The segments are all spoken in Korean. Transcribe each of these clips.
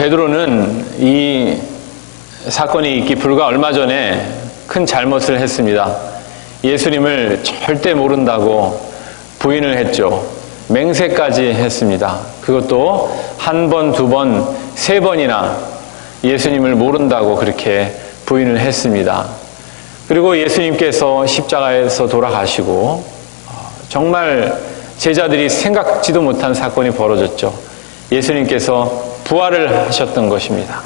베드로는 이 사건이 있기 불과 얼마 전에 큰 잘못을 했습니다. 예수님을 절대 모른다고 부인을 했죠. 맹세까지 했습니다. 그것도 한 번, 두 번, 세 번이나 예수님을 모른다고 그렇게 부인을 했습니다. 그리고 예수님께서 십자가에서 돌아가시고 정말 제자들이 생각지도 못한 사건이 벌어졌죠. 예수님께서 부활을 하셨던 것입니다.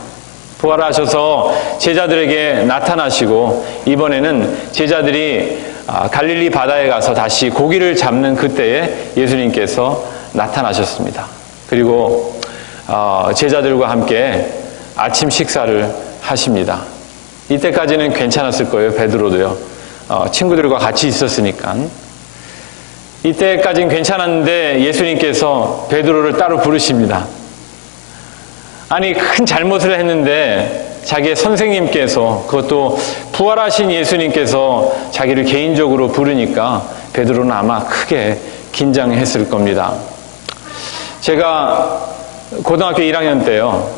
부활하셔서 제자들에게 나타나시고 이번에는 제자들이 갈릴리 바다에 가서 다시 고기를 잡는 그때에 예수님께서 나타나셨습니다. 그리고 제자들과 함께 아침 식사를 하십니다. 이때까지는 괜찮았을 거예요. 베드로도요. 친구들과 같이 있었으니까. 이때까지는 괜찮았는데 예수님께서 베드로를 따로 부르십니다. 아니, 큰 잘못을 했는데 자기의 선생님께서, 그것도 부활하신 예수님께서 자기를 개인적으로 부르니까 베드로는 아마 크게 긴장했을 겁니다. 제가 고등학교 1학년 때요,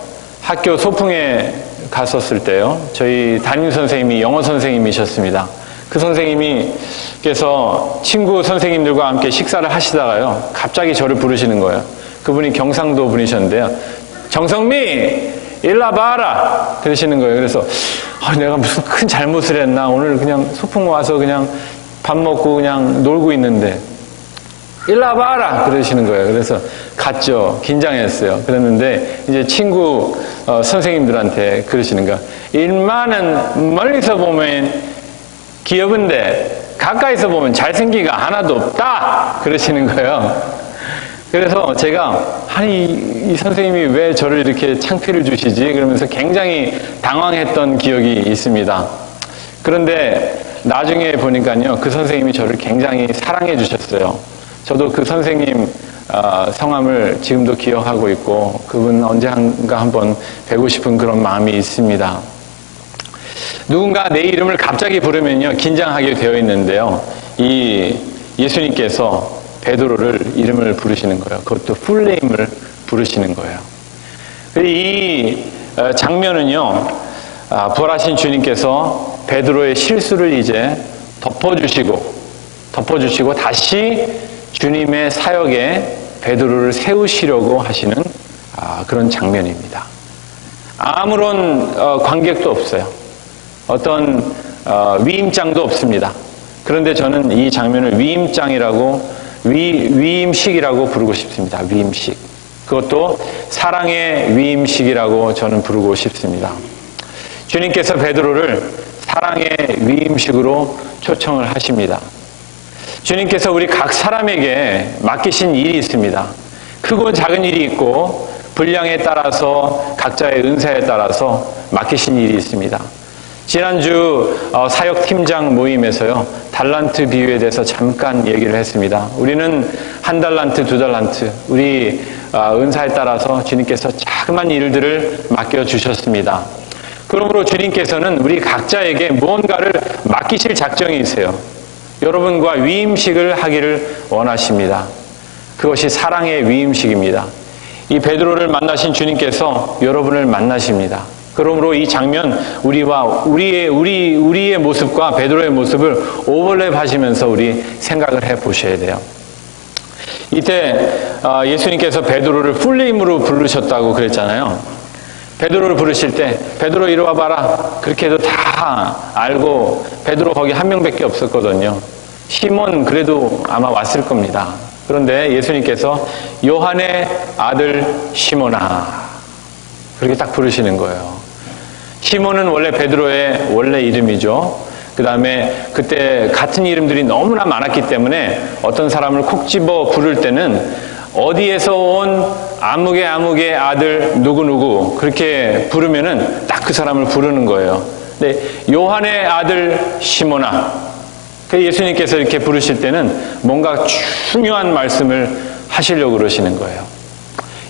학교 소풍에 갔었을 때요, 저희 담임 선생님이 영어 선생님이셨습니다. 그 선생님께서 친구 선생님들과 함께 식사를 하시다가요, 갑자기 저를 부르시는 거예요. 그분이 경상도 분이셨는데요. 정성미, 일라 봐라! 그러시는 거예요. 그래서, 내가 무슨 큰 잘못을 했나? 오늘 그냥 소풍 와서 그냥 밥 먹고 그냥 놀고 있는데, 일라 봐라! 그러시는 거예요. 그래서 갔죠. 긴장했어요. 그랬는데, 이제 친구, 선생님들한테 그러시는 거예요. 일만은 멀리서 보면 귀여운데, 가까이서 보면 잘생기가 하나도 없다! 그러시는 거예요. 그래서 제가 이 선생님이 왜 저를 이렇게 창피를 주시지? 그러면서 굉장히 당황했던 기억이 있습니다. 그런데 나중에 보니까요, 그 선생님이 저를 굉장히 사랑해 주셨어요. 저도 그 선생님 성함을 지금도 기억하고 있고 그분 언젠가 한번 뵈고 싶은 그런 마음이 있습니다. 누군가 내 이름을 갑자기 부르면요, 긴장하게 되어 있는데요, 이 예수님께서 베드로를 이름을 부르시는 거예요. 그것도 풀네임을 부르시는 거예요. 이 장면은요, 부활하신 주님께서 베드로의 실수를 이제 덮어주시고 다시 주님의 사역에 베드로를 세우시려고 하시는 그런 장면입니다. 아무런 관객도 없어요. 어떤 위임장도 없습니다. 그런데 저는 이 장면을 위임식이라고 부르고 싶습니다. 위임식. 그것도 사랑의 위임식이라고 저는 부르고 싶습니다. 주님께서 베드로를 사랑의 위임식으로 초청을 하십니다. 주님께서 우리 각 사람에게 맡기신 일이 있습니다. 크고 작은 일이 있고 분량에 따라서 각자의 은사에 따라서 맡기신 일이 있습니다. 지난주 사역팀장 모임에서요, 달란트 비유에 대해서 잠깐 얘기를 했습니다. 우리는 1달란트, 2달란트, 우리 은사에 따라서 주님께서 자그마한 일들을 맡겨주셨습니다. 그러므로 주님께서는 우리 각자에게 무언가를 맡기실 작정이세요. 여러분과 위임식을 하기를 원하십니다. 그것이 사랑의 위임식입니다. 이 베드로를 만나신 주님께서 여러분을 만나십니다. 그러므로 이 장면, 우리의 모습과 베드로의 모습을 오버랩하시면서 우리 생각을 해보셔야 돼요. 이때 예수님께서 베드로를 풀네임으로 부르셨다고 그랬잖아요. 베드로를 부르실 때 베드로 이리 와봐라, 그렇게 해도 다 알고, 베드로 거기 한 명밖에 없었거든요. 시몬 그래도 아마 왔을 겁니다. 그런데 예수님께서 요한의 아들 시몬아, 그렇게 딱 부르시는 거예요. 시몬은 원래 베드로의 원래 이름이죠. 그 다음에 그때 같은 이름들이 너무나 많았기 때문에 어떤 사람을 콕 집어 부를 때는 어디에서 온 아무개 아들 누구누구 그렇게 부르면은 딱 그 사람을 부르는 거예요. 근데 요한의 아들 시몬아, 예수님께서 이렇게 부르실 때는 뭔가 중요한 말씀을 하시려고 그러시는 거예요.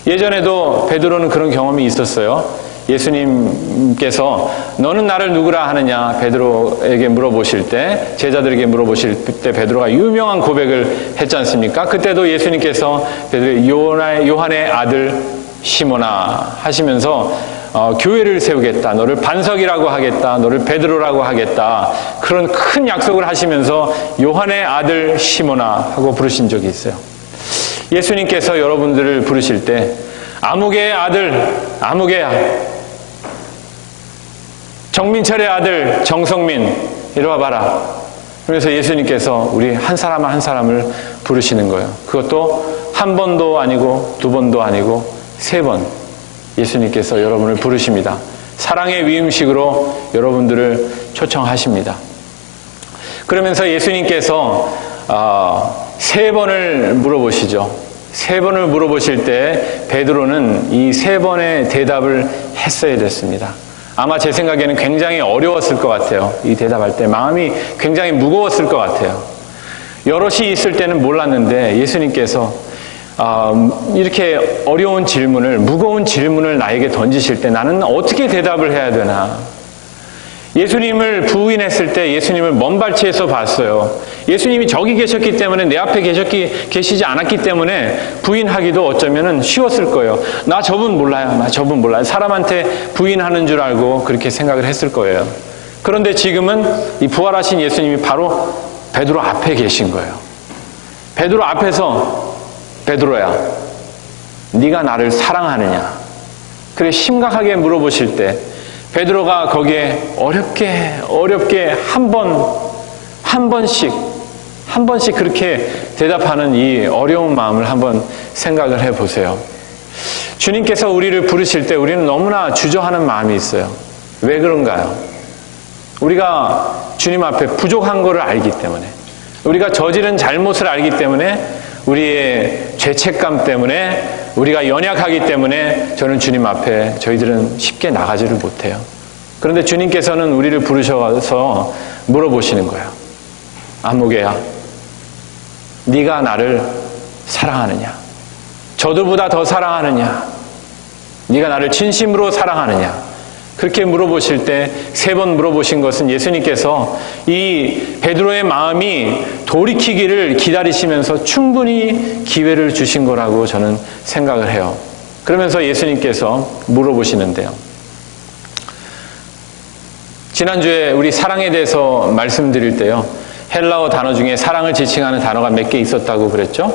예전에도 베드로는 그런 경험이 있었어요. 예수님께서 너는 나를 누구라 하느냐 베드로에게 물어보실 때, 제자들에게 물어보실 때 베드로가 유명한 고백을 했지 않습니까? 그때도 예수님께서 베드로 요한의 아들 시몬아 하시면서 교회를 세우겠다. 너를 반석이라고 하겠다. 너를 베드로라고 하겠다. 그런 큰 약속을 하시면서 요한의 아들 시몬아 하고 부르신 적이 있어요. 예수님께서 여러분들을 부르실 때 아무개의 아들 아무개야, 정민철의 아들 정성민 이리 와봐라. 그래서 예수님께서 우리 한 사람 한 사람을 부르시는 거예요. 그것도 한 번도 아니고 두 번도 아니고 세 번 예수님께서 여러분을 부르십니다. 사랑의 위임식으로 여러분들을 초청하십니다. 그러면서 예수님께서 세 번을 물어보시죠. 세 번을 물어보실 때 베드로는 이 세 번의 대답을 했어야 됐습니다. 아마 제 생각에는 굉장히 어려웠을 것 같아요. 이 대답할 때 마음이 굉장히 무거웠을 것 같아요. 여럿이 있을 때는 몰랐는데 예수님께서 이렇게 어려운 질문을, 무거운 질문을 나에게 던지실 때 나는 어떻게 대답을 해야 되나. 예수님을 부인했을 때 예수님을 먼 발치에서 봤어요. 예수님이 저기 계셨기 때문에, 내 앞에 계시지 않았기 때문에 부인하기도 어쩌면 쉬웠을 거예요. 나 저분 몰라요. 나 저분 몰라요. 사람한테 부인하는 줄 알고 그렇게 생각을 했을 거예요. 그런데 지금은 이 부활하신 예수님이 바로 베드로 앞에 계신 거예요. 베드로 앞에서 베드로야, 네가 나를 사랑하느냐? 그래 심각하게 물어보실 때 베드로가 거기에 어렵게 한 번씩 그렇게 대답하는 이 어려운 마음을 한번 생각을 해보세요. 주님께서 우리를 부르실 때 우리는 너무나 주저하는 마음이 있어요. 왜 그런가요? 우리가 주님 앞에 부족한 것을 알기 때문에, 우리가 저지른 잘못을 알기 때문에, 우리의 죄책감 때문에, 우리가 연약하기 때문에 저희들은 쉽게 나가지를 못해요. 그런데 주님께서는 우리를 부르셔서 물어보시는 거예요. 아무개야, 네가 나를 사랑하느냐? 저들보다 더 사랑하느냐? 네가 나를 진심으로 사랑하느냐? 그렇게 물어보실 때 세 번 물어보신 것은 예수님께서 이 베드로의 마음이 돌이키기를 기다리시면서 충분히 기회를 주신 거라고 저는 생각을 해요. 그러면서 예수님께서 물어보시는데요. 지난주에 우리 사랑에 대해서 말씀드릴 때요, 헬라어 단어 중에 사랑을 지칭하는 단어가 몇 개 있었다고 그랬죠?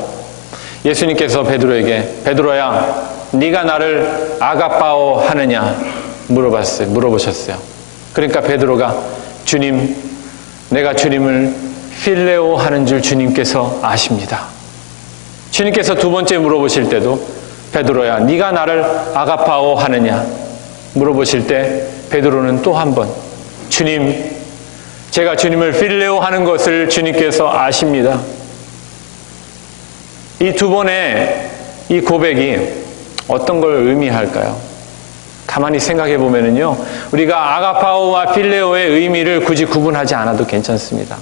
예수님께서 베드로에게 베드로야, 네가 나를 아가빠오 하느냐 물어보셨어요. 그러니까 베드로가 주님, 내가 주님을 필레오 하는 줄 주님께서 아십니다. 주님께서 두 번째 물어보실 때도 베드로야, 네가 나를 아가파오 하느냐 물어보실 때 베드로는 또 한 번 주님, 제가 주님을 필레오 하는 것을 주님께서 아십니다. 이 두 번의 이 고백이 어떤 걸 의미할까요? 가만히 생각해 보면은요, 우리가 아가파오와 필레오의 의미를 굳이 구분하지 않아도 괜찮습니다.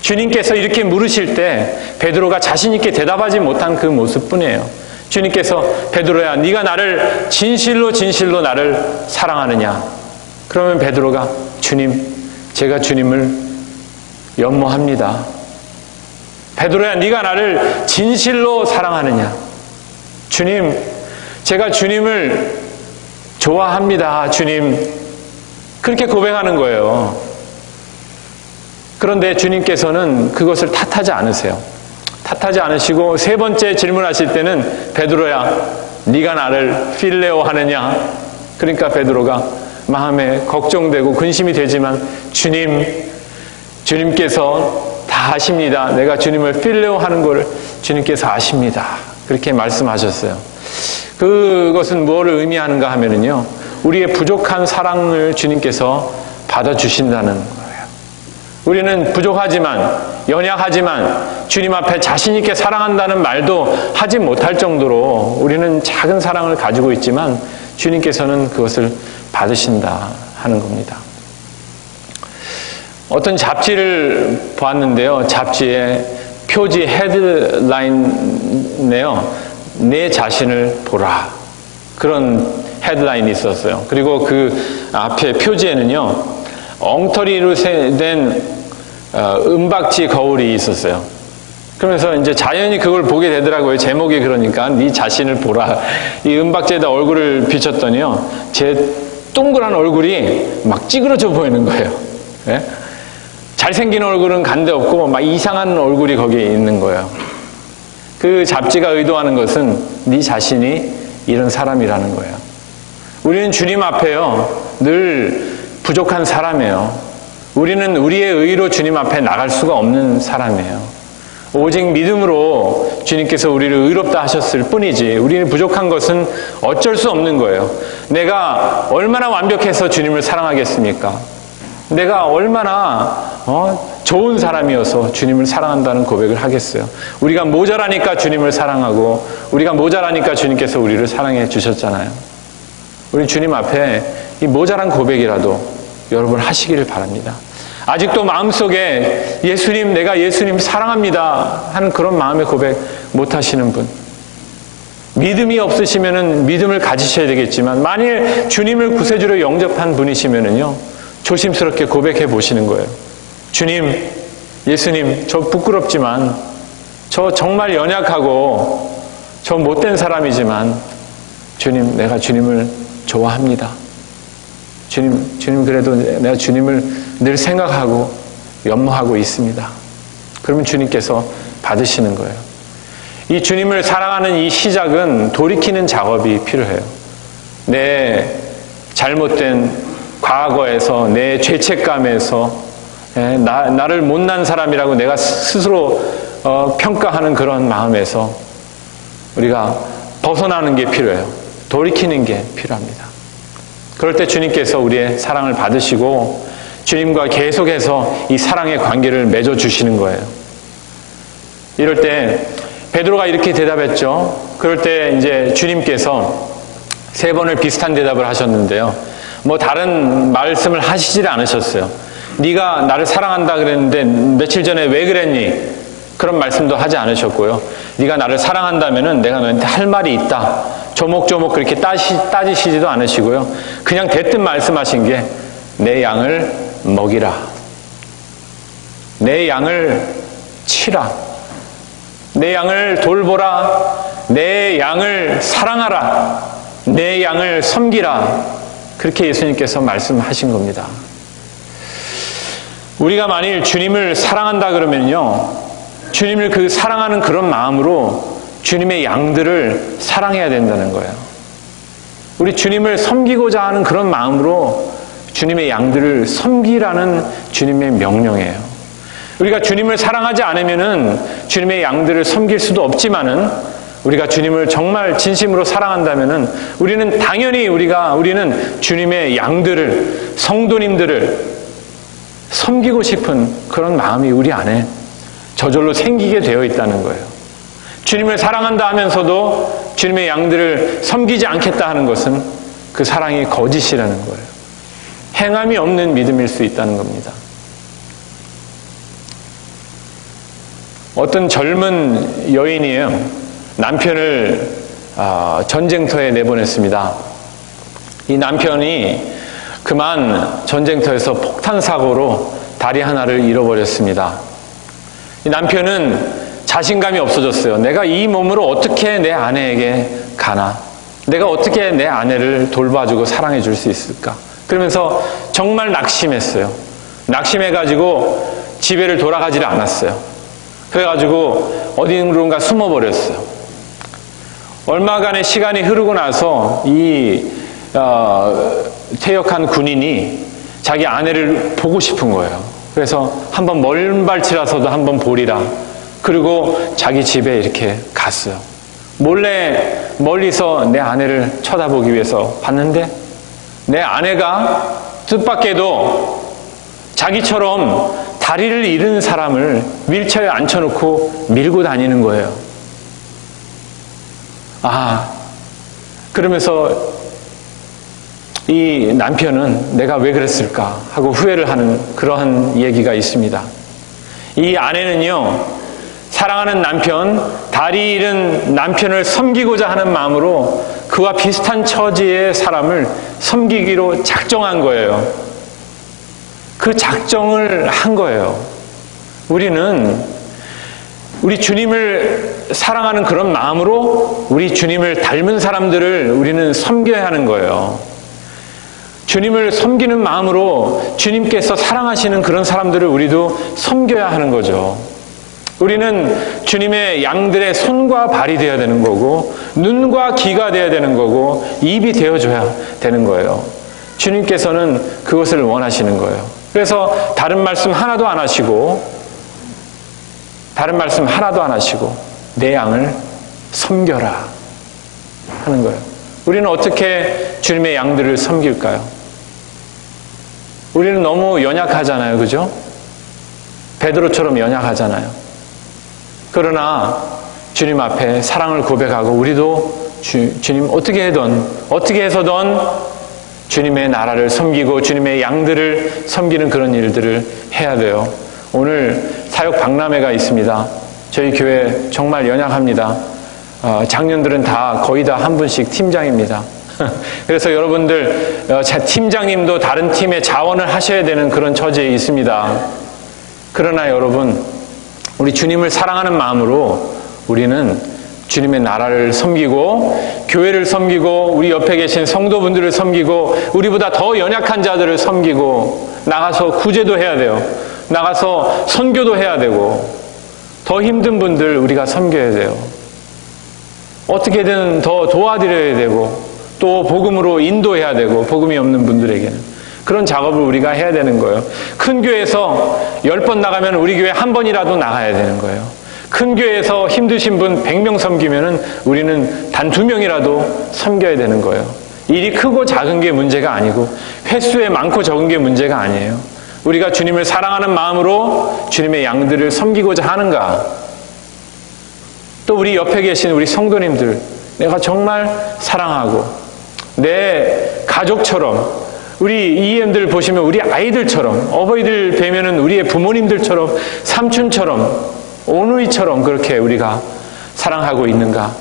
주님께서 이렇게 물으실 때 베드로가 자신 있게 대답하지 못한 그 모습뿐이에요. 주님께서 베드로야, 네가 나를 진실로 나를 사랑하느냐? 그러면 베드로가 주님, 제가 주님을 연모합니다. 베드로야, 네가 나를 진실로 사랑하느냐? 주님, 제가 주님을 좋아합니다. 주님. 그렇게 고백하는 거예요. 그런데 주님께서는 그것을 탓하지 않으세요. 탓하지 않으시고 세 번째 질문하실 때는 베드로야, 네가 나를 필레오 하느냐? 그러니까 베드로가 마음에 걱정되고 근심이 되지만 주님께서 다 아십니다. 내가 주님을 필레오 하는 걸 주님께서 아십니다. 그렇게 말씀하셨어요. 그것은 무엇을 의미하는가 하면은요, 우리의 부족한 사랑을 주님께서 받아주신다는 거예요. 우리는 부족하지만, 연약하지만 주님 앞에 자신 있게 사랑한다는 말도 하지 못할 정도로 우리는 작은 사랑을 가지고 있지만 주님께서는 그것을 받으신다 하는 겁니다. 어떤 잡지를 보았는데요, 잡지의 표지 헤드라인에요, 내 자신을 보라, 그런 헤드라인이 있었어요. 그리고 그 앞에 표지에는요, 엉터리로 된 은박지 거울이 있었어요. 그러면서 이제 자연히 그걸 보게 되더라고요. 제목이 그러니까 네 자신을 보라. 이 은박지에다 얼굴을 비췄더니요, 제 동그란 얼굴이 막 찌그러져 보이는 거예요. 예? 잘생긴 얼굴은 간데 없고 막 이상한 얼굴이 거기에 있는 거예요. 그 잡지가 의도하는 것은 네 자신이 이런 사람이라는 거예요. 우리는 주님 앞에요, 늘 부족한 사람이에요. 우리는 우리의 의로 주님 앞에 나갈 수가 없는 사람이에요. 오직 믿음으로 주님께서 우리를 의롭다 하셨을 뿐이지 우리는 부족한 것은 어쩔 수 없는 거예요. 내가 얼마나 완벽해서 주님을 사랑하겠습니까? 내가 얼마나 좋은 사람이어서 주님을 사랑한다는 고백을 하겠어요. 우리가 모자라니까 주님을 사랑하고 우리가 모자라니까 주님께서 우리를 사랑해 주셨잖아요. 우리 주님 앞에 이 모자란 고백이라도 여러분 하시기를 바랍니다. 아직도 마음속에 예수님, 내가 예수님 사랑합니다 하는 그런 마음의 고백 못 하시는 분, 믿음이 없으시면은 믿음을 가지셔야 되겠지만 만일 주님을 구세주로 영접한 분이시면은요, 조심스럽게 고백해 보시는 거예요. 주님, 예수님, 저 부끄럽지만 저 정말 연약하고 저 못된 사람이지만 주님, 내가 주님을 좋아합니다. 주님 그래도 내가 주님을 늘 생각하고 연모하고 있습니다. 그러면 주님께서 받으시는 거예요. 이 주님을 사랑하는 이 시작은 돌이키는 작업이 필요해요. 내 잘못된 과거에서, 내 죄책감에서, 나를 못난 사람이라고 내가 스스로 평가하는 그런 마음에서 우리가 벗어나는 게 필요해요. 돌이키는 게 필요합니다. 그럴 때 주님께서 우리의 사랑을 받으시고 주님과 계속해서 이 사랑의 관계를 맺어주시는 거예요. 이럴 때 베드로가 이렇게 대답했죠. 그럴 때 이제 주님께서 3번을 비슷한 대답을 하셨는데요. 뭐 다른 말씀을 하시질 않으셨어요. 네가 나를 사랑한다 그랬는데 며칠 전에 왜 그랬니? 그런 말씀도 하지 않으셨고요. 네가 나를 사랑한다면은 내가 너한테 할 말이 있다. 조목조목 그렇게 따지시지도 않으시고요. 그냥 대뜸 말씀하신 게 내 양을 먹이라. 내 양을 치라. 내 양을 돌보라. 내 양을 사랑하라. 내 양을 섬기라. 그렇게 예수님께서 말씀하신 겁니다. 우리가 만일 주님을 사랑한다 그러면요, 주님을 그 사랑하는 그런 마음으로 주님의 양들을 사랑해야 된다는 거예요. 우리 주님을 섬기고자 하는 그런 마음으로 주님의 양들을 섬기라는 주님의 명령이에요. 우리가 주님을 사랑하지 않으면은 주님의 양들을 섬길 수도 없지만은 우리가 주님을 정말 진심으로 사랑한다면은 우리는 당연히 우리는 주님의 양들을, 성도님들을 섬기고 싶은 그런 마음이 우리 안에 저절로 생기게 되어 있다는 거예요. 주님을 사랑한다 하면서도 주님의 양들을 섬기지 않겠다 하는 것은 그 사랑이 거짓이라는 거예요. 행함이 없는 믿음일 수 있다는 겁니다. 어떤 젊은 여인이에요. 남편을 전쟁터에 내보냈습니다. 이 남편이 그만 전쟁터에서 폭탄 사고로 다리 하나를 잃어버렸습니다. 이 남편은 자신감이 없어졌어요. 내가 이 몸으로 어떻게 내 아내에게 가나? 내가 어떻게 내 아내를 돌봐주고 사랑해 줄 수 있을까? 그러면서 정말 낙심했어요. 낙심해가지고 집에를 돌아가지를 않았어요. 그래가지고 어디론가 숨어버렸어요. 얼마간의 시간이 흐르고 나서 이 퇴역한 군인이 자기 아내를 보고 싶은 거예요. 그래서 한번 먼 발치라서도 한번 보리라. 그리고 자기 집에 이렇게 갔어요. 몰래 멀리서 내 아내를 쳐다보기 위해서 봤는데 내 아내가 뜻밖에도 자기처럼 다리를 잃은 사람을 휠체어에 앉혀놓고 밀고 다니는 거예요. 그러면서 이 남편은 내가 왜 그랬을까 하고 후회를 하는 그러한 얘기가 있습니다. 이 아내는요, 사랑하는 남편, 다리 잃은 남편을 섬기고자 하는 마음으로 그와 비슷한 처지의 사람을 섬기기로 작정한 거예요. 그 작정을 한 거예요. 우리는 우리 주님을 사랑하는 그런 마음으로 우리 주님을 닮은 사람들을 우리는 섬겨야 하는 거예요. 주님을 섬기는 마음으로 주님께서 사랑하시는 그런 사람들을 우리도 섬겨야 하는 거죠. 우리는 주님의 양들의 손과 발이 되어야 되는 거고, 눈과 귀가 되어야 되는 거고, 입이 되어줘야 되는 거예요. 주님께서는 그것을 원하시는 거예요. 그래서 다른 말씀 하나도 안 하시고 내 양을 섬겨라 하는 거예요. 우리는 어떻게 주님의 양들을 섬길까요? 우리는 너무 연약하잖아요. 그죠? 베드로처럼 연약하잖아요. 그러나 주님 앞에 사랑을 고백하고 우리도 주님 어떻게 해서든 주님의 나라를 섬기고 주님의 양들을 섬기는 그런 일들을 해야 돼요. 오늘 사역 박람회가 있습니다. 저희 교회 정말 연약합니다. 장년들은 다 거의 다 한 분씩 팀장입니다. 그래서 여러분들 팀장님도 다른 팀에 자원을 하셔야 되는 그런 처지에 있습니다. 그러나 여러분, 우리 주님을 사랑하는 마음으로 우리는 주님의 나라를 섬기고 교회를 섬기고 우리 옆에 계신 성도분들을 섬기고 우리보다 더 연약한 자들을 섬기고 나가서 구제도 해야 돼요. 나가서 선교도 해야 되고 더 힘든 분들 우리가 섬겨야 돼요. 어떻게든 더 도와드려야 되고 또 복음으로 인도해야 되고 복음이 없는 분들에게는 그런 작업을 우리가 해야 되는 거예요. 큰 교회에서 10번 나가면 우리 교회 한 번이라도 나가야 되는 거예요. 큰 교회에서 힘드신 분 100명 섬기면은 우리는 단 2명이라도 섬겨야 되는 거예요. 일이 크고 작은 게 문제가 아니고 횟수에 많고 적은 게 문제가 아니에요. 우리가 주님을 사랑하는 마음으로 주님의 양들을 섬기고자 하는가? 또 우리 옆에 계신 우리 성도님들, 내가 정말 사랑하고 내 가족처럼 우리 EM들 보시면 우리 아이들처럼 어버이들 뵈면은 우리의 부모님들처럼 삼촌처럼 오누이처럼 그렇게 우리가 사랑하고 있는가?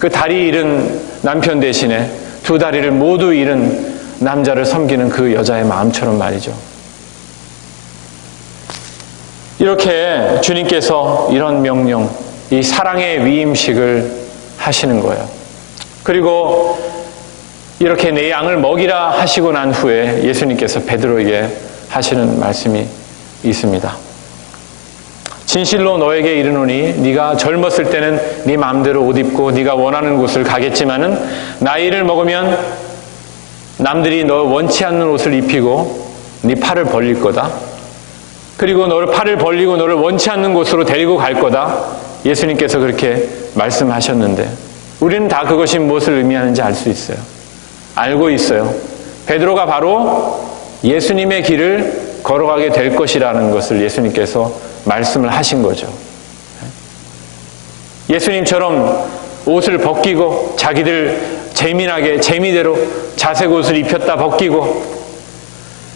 그 다리 잃은 남편 대신에 2 다리를 모두 잃은 남자를 섬기는 그 여자의 마음처럼 말이죠. 이렇게 주님께서 이런 명령, 이 사랑의 위임식을 하시는 거예요. 그리고 이렇게 내 양을 먹이라 하시고 난 후에 예수님께서 베드로에게 하시는 말씀이 있습니다. 진실로 너에게 이르노니 네가 젊었을 때는 네 마음대로 옷 입고 네가 원하는 곳을 가겠지만은 나이를 먹으면 남들이 너 원치 않는 옷을 입히고 네 팔을 벌릴 거다. 그리고 너를 팔을 벌리고 너를 원치 않는 곳으로 데리고 갈 거다. 예수님께서 그렇게 말씀하셨는데 우리는 다 그것이 무엇을 의미하는지 알 수 있어요. 알고 있어요. 베드로가 바로 예수님의 길을 걸어가게 될 것이라는 것을 예수님께서 말씀을 하신 거죠. 예수님처럼 옷을 벗기고 자기들 재미대로 자색 옷을 입혔다 벗기고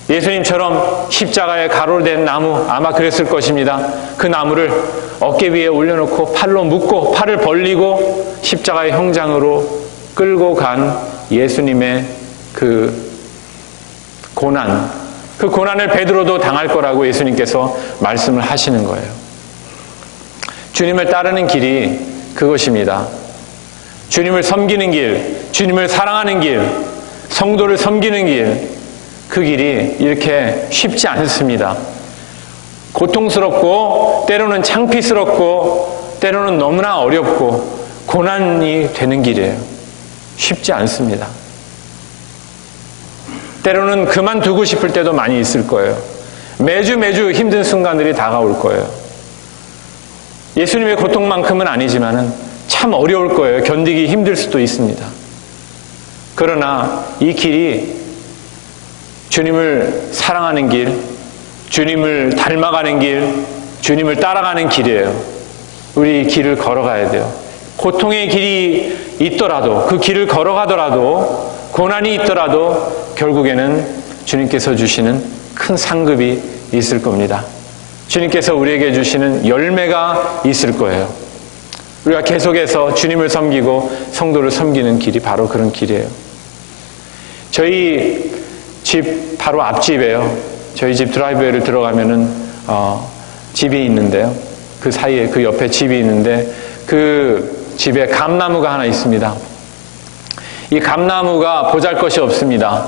예수님처럼 십자가에 가로로 된 나무 아마 그랬을 것입니다. 그 나무를 어깨 위에 올려놓고 팔로 묶고 팔을 벌리고 십자가의 형장으로 끌고 간 예수님의 그 고난, 그 고난을 베드로도 당할 거라고 예수님께서 말씀을 하시는 거예요. 주님을 따르는 길이 그것입니다. 주님을 섬기는 길, 주님을 사랑하는 길, 성도를 섬기는 길, 그 길이 이렇게 쉽지 않습니다. 고통스럽고 때로는 창피스럽고 때로는 너무나 어렵고 고난이 되는 길이에요. 쉽지 않습니다. 때로는 그만두고 싶을 때도 많이 있을 거예요. 매주 힘든 순간들이 다가올 거예요. 예수님의 고통만큼은 아니지만은 참 어려울 거예요. 견디기 힘들 수도 있습니다. 그러나 이 길이 주님을 사랑하는 길, 주님을 닮아가는 길, 주님을 따라가는 길이에요. 우리 이 길을 걸어가야 돼요. 고통의 길이 있더라도 그 길을 걸어가더라도 고난이 있더라도 결국에는 주님께서 주시는 큰 상급이 있을 겁니다. 주님께서 우리에게 주시는 열매가 있을 거예요. 우리가 계속해서 주님을 섬기고 성도를 섬기는 길이 바로 그런 길이에요. 저희 집 바로 앞집이에요. 저희 집 드라이브웨이를 들어가면은 집이 있는데요. 그 사이에 그 옆에 집이 있는데 그 집에 감나무가 하나 있습니다. 이 감나무가 보잘것이 없습니다.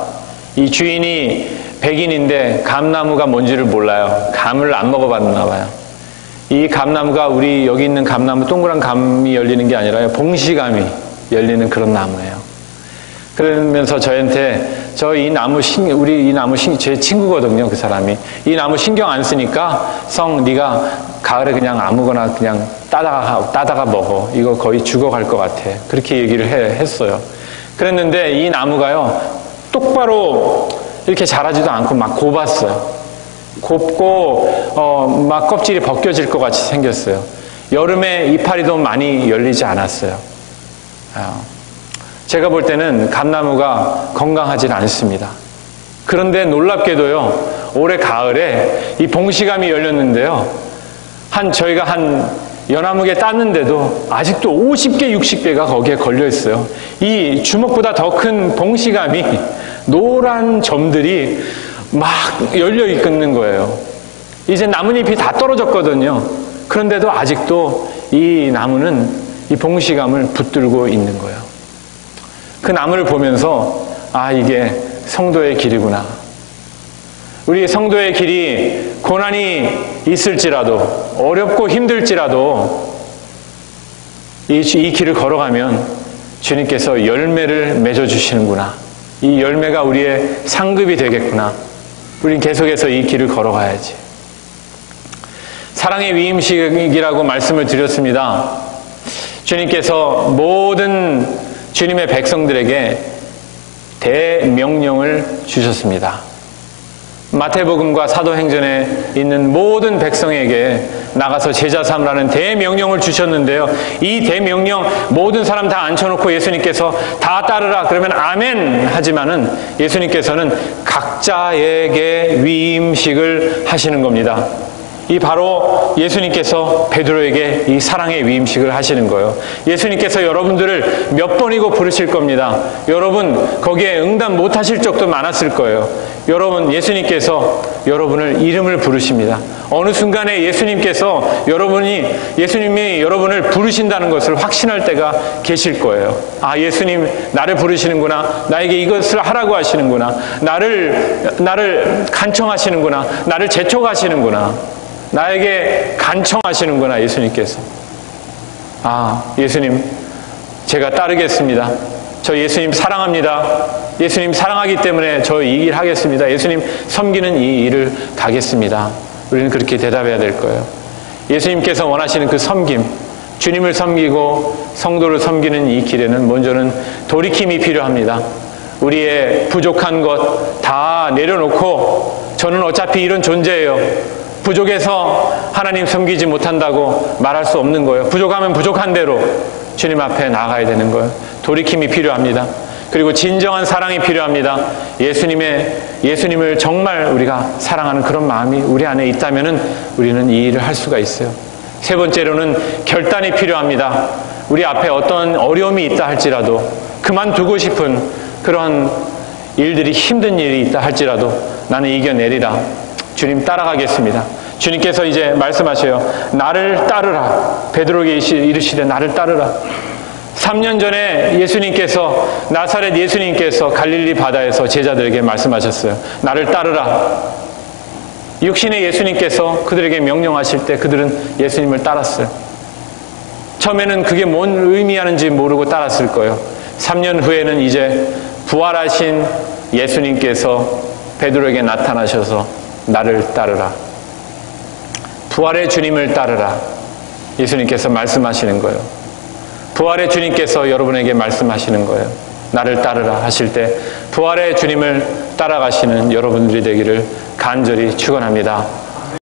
이 주인이 백인인데 감나무가 뭔지를 몰라요. 감을 안 먹어봤나 봐요. 이 감나무가 우리 여기 있는 감나무 동그란 감이 열리는 게 아니라요. 봉시감이 열리는 그런 나무예요. 그러면서 저한테 제 친구거든요. 그 사람이. 이 나무 신경 안 쓰니까 네가 가을에 그냥 아무거나 그냥 따다가 먹어. 이거 거의 죽어갈 것 같아. 그렇게 얘기를 했어요. 그랬는데 이 나무가요. 똑바로 이렇게 자라지도 않고 막 곱았어요. 곱고 막 껍질이 벗겨질 것 같이 생겼어요. 여름에 이파리도 많이 열리지 않았어요. 제가 볼 때는 감나무가 건강하지 않습니다. 그런데 놀랍게도요, 올해 가을에 이 봉시감이 열렸는데요, 저희가 한 연화무게 땄는데도 아직도 50개, 60개가 거기에 걸려 있어요. 이 주먹보다 더 큰 봉시감이 노란 점들이 막 열려 있는 거예요. 이제 나뭇잎이 다 떨어졌거든요. 그런데도 아직도 이 나무는 이 봉시감을 붙들고 있는 거예요. 그 나무를 보면서 이게 성도의 길이구나. 우리 성도의 길이 고난이 있을지라도 어렵고 힘들지라도 이 길을 걸어가면 주님께서 열매를 맺어주시는구나. 이 열매가 우리의 상급이 되겠구나. 우린 계속해서 이 길을 걸어가야지. 사랑의 위임식이라고 말씀을 드렸습니다. 주님께서 모든 주님의 백성들에게 대명령을 주셨습니다. 마태복음과 사도행전에 있는 모든 백성에게 나가서 제자 삼으라는 대명령을 주셨는데요. 이 대명령 모든 사람 다 앉혀놓고 예수님께서 다 따르라 그러면 아멘 하지만은 예수님께서는 각자에게 위임식을 하시는 겁니다. 이 바로 예수님께서 베드로에게 이 사랑의 위임식을 하시는 거예요. 예수님께서 여러분들을 몇 번이고 부르실 겁니다. 여러분 거기에 응답 못하실 적도 많았을 거예요. 여러분 예수님께서 여러분을 이름을 부르십니다. 어느 순간에 예수님이 여러분을 부르신다는 것을 확신할 때가 계실 거예요. 예수님 나를 부르시는구나. 나에게 이것을 하라고 하시는구나. 나를 간청하시는구나. 나를 재촉하시는구나. 나에게 간청하시는구나. 예수님께서. 예수님 제가 따르겠습니다. 저 예수님 사랑합니다. 예수님 사랑하기 때문에 저 이 일 하겠습니다. 예수님 섬기는 이 일을 가겠습니다. 우리는 그렇게 대답해야 될 거예요. 예수님께서 원하시는 그 섬김, 주님을 섬기고 성도를 섬기는 이 길에는 먼저는 돌이킴이 필요합니다. 우리의 부족한 것 다 내려놓고 저는 어차피 이런 존재예요. 부족해서 하나님 섬기지 못한다고 말할 수 없는 거예요. 부족하면 부족한 대로 주님 앞에 나가야 되는 거예요. 돌이킴이 필요합니다. 그리고 진정한 사랑이 필요합니다. 예수님을 정말 우리가 사랑하는 그런 마음이 우리 안에 있다면은 우리는 이 일을 할 수가 있어요. 세 번째로는 결단이 필요합니다. 우리 앞에 어떤 어려움이 있다 할지라도 그만두고 싶은 그런 일들이 힘든 일이 있다 할지라도 나는 이겨내리라. 주님 따라가겠습니다. 주님께서 이제 말씀하셔요. 나를 따르라. 베드로에게 이르시되 나를 따르라. 3년 전에 나사렛 예수님께서 갈릴리 바다에서 제자들에게 말씀하셨어요. 나를 따르라. 육신의 예수님께서 그들에게 명령하실 때 그들은 예수님을 따랐어요. 처음에는 그게 뭔 의미하는지 모르고 따랐을 거예요. 3년 후에는 이제 부활하신 예수님께서 베드로에게 나타나셔서 나를 따르라. 부활의 주님을 따르라. 예수님께서 말씀하시는 거예요. 부활의 주님께서 여러분에게 말씀하시는 거예요. 나를 따르라 하실 때 부활의 주님을 따라가시는 여러분들이 되기를 간절히 축원합니다.